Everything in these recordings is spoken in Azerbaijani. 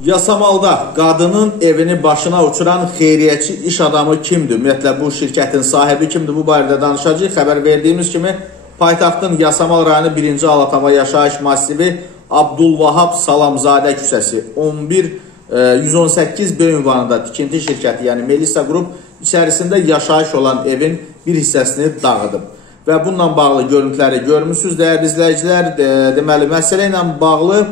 Yasamalda qadının evini başına uçuran xeyriyyəçi iş adamı kimdir? Ümumiyyətlə, bu şirkətin sahibi kimdir? Bu barədə danışacağıq. Xəbər verdiyimiz kimi, paytaxtın Yasamal rayonu 1-ci Alatava yaşayış masivi Abdulvahab Salamzadə küçəsi 118 B ünvanında tikinti şirkəti, yəni Melisa Qrup içərisində yaşayış olan evin bir hissəsini dağıdıb. Və bununla bağlı görüntüləri görmüsünüz, dəyərli izləyicilər. Deməli, məsələ ilə bağlı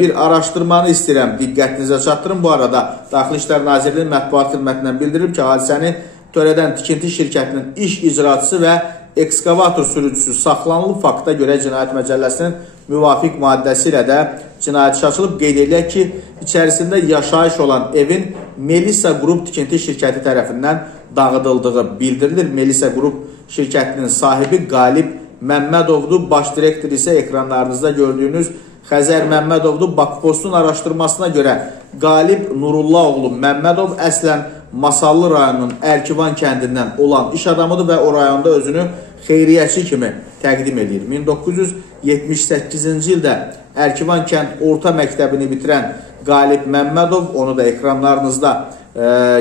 bir araşdırmanı istəyirəm, diqqətinizə çatdırım. Bu arada Daxili İşlər Nazirliyinin mətbuat xidmətindən bildirib ki, hadisəni törədən tikinti şirkətinin iş icraçısı və ekskavator sürücüsü saxlanılıb. Fakta görə Cinayət Məcəlləsinin müvafiq maddəsi ilə də cinayət işi açılıb. Qeyd edək ki, içərisində yaşayış olan evin Melisa Qrup tikinti şirkəti tərəfindən dağıdıldığı bildirilir. Melisa Qrup şirkətinin sahibi Qalib Məmmədovdur. Baş direktor isə ekranlarınızda gördüyünüz Xəzər Məmmədovdur. Bakpostun araşdırmasına görə Qalib Nurullaoğlu Məmmədov əslən Masallı rayonunun Ərkivan kəndindən olan iş adamıdır və o rayonda özünü xeyriyyəçi kimi təqdim edir. 1978-ci ildə Ərkivan kənd orta məktəbini bitirən Qalib Məmmədov, onu da ekranlarınızda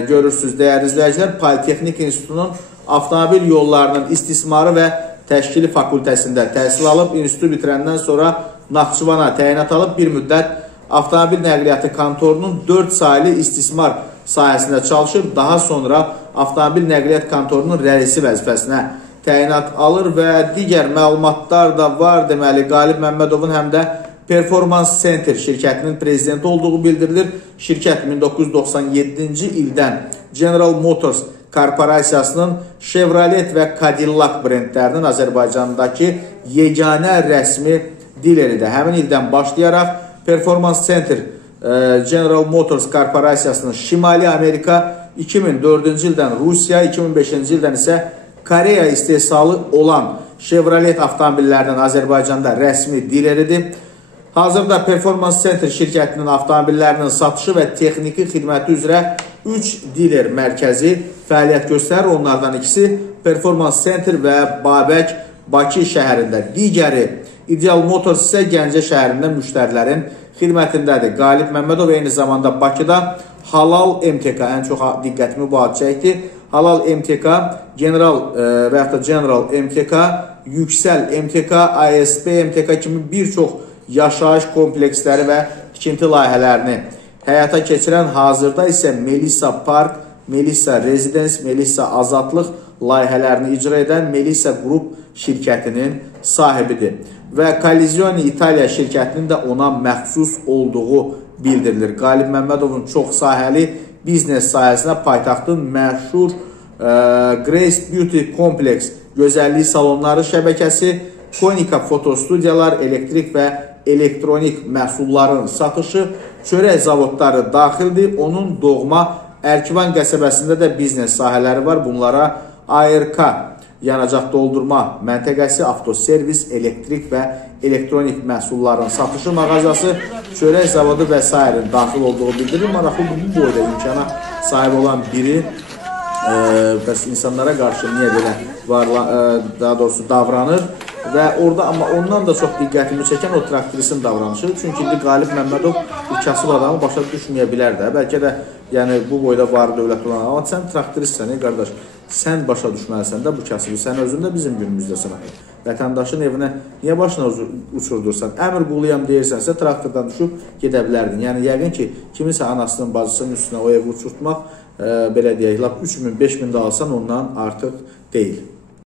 görürsünüz dəyərli izləyicilər, Politexnik İnstitutunun avtomobil yollarının istismarı və təşkili fakültəsində təhsil alıb, institutu bitirəndən sonra Naxçıvana təyinat alıb, bir müddət avtomobil nəqliyyatı kontorunun 4 saylı istismar sahəsində çalışır. Daha sonra avtomobil nəqliyyat kontorunun rəisi vəzifəsinə təyinat alır və digər məlumatlar da var. Deməli, Qalib Məmmədovun həm də Performans Center şirkətinin prezidenti olduğu bildirilir. Şirkət 1997-ci ildən General Motors korporasiyasının Chevrolet və Cadillac brendlərinin Azərbaycandakı yeganə rəsmi dileridir. Həmin ildən başlayaraq Performance Center General Motors korporasiyasının Şimali Amerika, 2004-cü ildən Rusiya, 2005-ci ildən isə Koreya istehsalı olan Chevrolet avtomobillərinin Azərbaycanda rəsmi dileridir. Hazırda Performance Center şirkətinin avtomobillərinin satışı və texniki xidməti üzrə 3 diler mərkəzi fəaliyyət göstərir. Onlardan ikisi Performance Center və Babək Bakı şəhərində. Digəri İdeal Motors isə Gəncə şəhərində müştərilərin xidmətindədir. Qalib Məmmədov eyni zamanda Bakıda Halal MTK, ən çox diqqətimi bu ad çəkdi. Halal MTK, General və yaxud da General MTK, Yüksəl MTK, ASP MTK kimi bir çox yaşayış kompleksləri və tikinti layihələrini həyata keçirən, hazırda isə Melisa Park, Melisa Residence, Melisa Azadlıq layihələrini icra edən Melisa Qrup şirkətinin sahibidir. Və Kalizioni İtaliya şirkətinin də ona məxsus olduğu bildirilir. Qalib Məmmədovun çox sahəli biznes sahəsinə paytaxtın məşhur Grace Beauty Complex gözəllik salonları şəbəkəsi, Konika fotostudiyalar, elektrik və elektronik məhsulların satışı, çörək zavodları daxildir. Onun doğma Ərkivan qəsəbəsində də biznes sahələri var. Bunlara ARK, yanacaq doldurma məntəqəsi, avtoservis, elektrik və elektronik məhsulların satışı mağazası, çörək zavodu və s. daxil olduğu bildirilir. Maraqlıdır, bu boyda imkana sahib olan biri bəs insanlara qarşı niyə belə daha doğrusu davranır və orada, amma ondan da çox diqqətimi çəkən o traktorisin davranışı. Çünki indi Qalib Məmmədov bu kasıb adamı başa düşməyə bilər də. Bəlkə də yəni bu boyda var dövlət olan, amma sən traktoristsən, qardaş. Sən başa düşməlisən də bu kasıbı. Sən özün də bizim günümüzdəsən. Vətəndaşın evinə niyə başına uçurdursan? Əmr quluyam deyirsənsə, traktordan düşüb gedə bilərdin. Yəni, yəqin ki, kimisə anasının, bacısının üstünə o evi uçurtmaq, belə deyək, 3000, 5000 də alsan ondan artıq deyil.